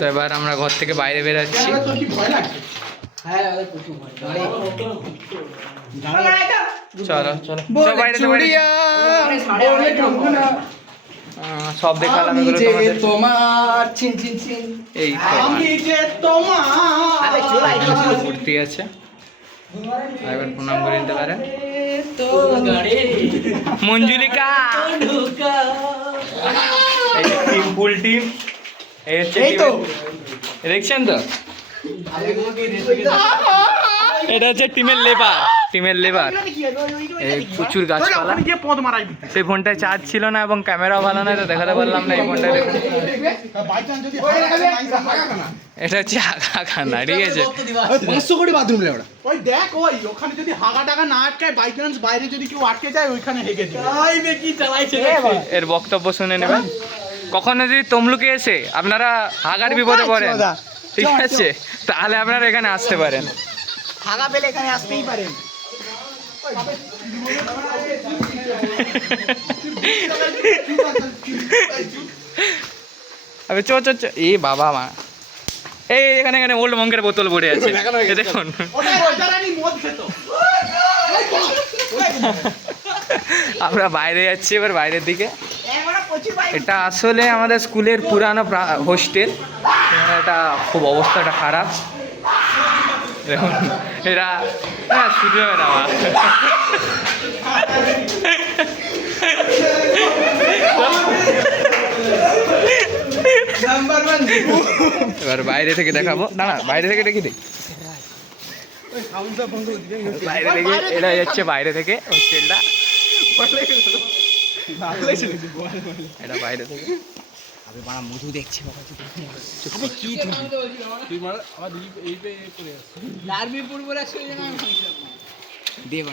তো এবার আমরা ঘর থেকে বাইরে বেরাচ্ছি। চলো চলো বাইরে সব দেখালাম এগুলো তোমার। এই মূর্তি আছে, এবার প্রণাম করে নিতে পারে। Manjulika team, full team. এই হচ্ছে দেখছেন তো, এটা হচ্ছে টিমের লেবার, টিমের লেবার। এই প্রচুর গাছপালা। সেই ফোনটায় চার্জ ছিল না এবং ক্যামেরাও ভালো না, তো দেখাতে পারলাম না। এই ফোনটায় দেখুন, এটা হচ্ছে হাগাখানা, ঠিক আছে। 500 কোটি বাথরুম লে ওরা। ওই দেখ, ওই ওখানে যদি হাগা টাগা না আটকায়, বাই চান্স বাইরে যদি কেউ আটকে যায়, ওইখানে হেগে দিবে। এই বে কি চালাইছে এর বক্তব্য শুনে নেবেন। কখনো যদি তমলুকে এসে আপনারা হাগার বিপদে পড়েন, ঠিক আছে, তাহলে আপনারা এখানে আসতে পারেন। হাগা পেলে এখানে আসতেই পারেন। আবে চো চো চো, এই বাবা মা, এই এখানে এখানে ওল্ড মঙ্কের বোতল পড়ে আছে, দেখুন। আমরা বাইরে যাচ্ছি এবার, বাইরের দিকে। এটা আসলে আমাদের স্কুলের পুরানো হোস্টেল। এটা খুব অবস্থাটা খারাপ, দেখুন। এরা শুরু হবে না। এবার বাইরে থেকে দেখাবো, না না বাইরে থেকে দেখি দেখ, বাইরে থেকে এটা যাচ্ছে, বাইরে থেকে হোস্টেলটা, এটা বাইরে থেকে। আমি বাড়া মধু দেখছি বাবা, কি তুই মারা আমার এই পে করে আছে লারবি পূর্ব রাখছে না, দেবা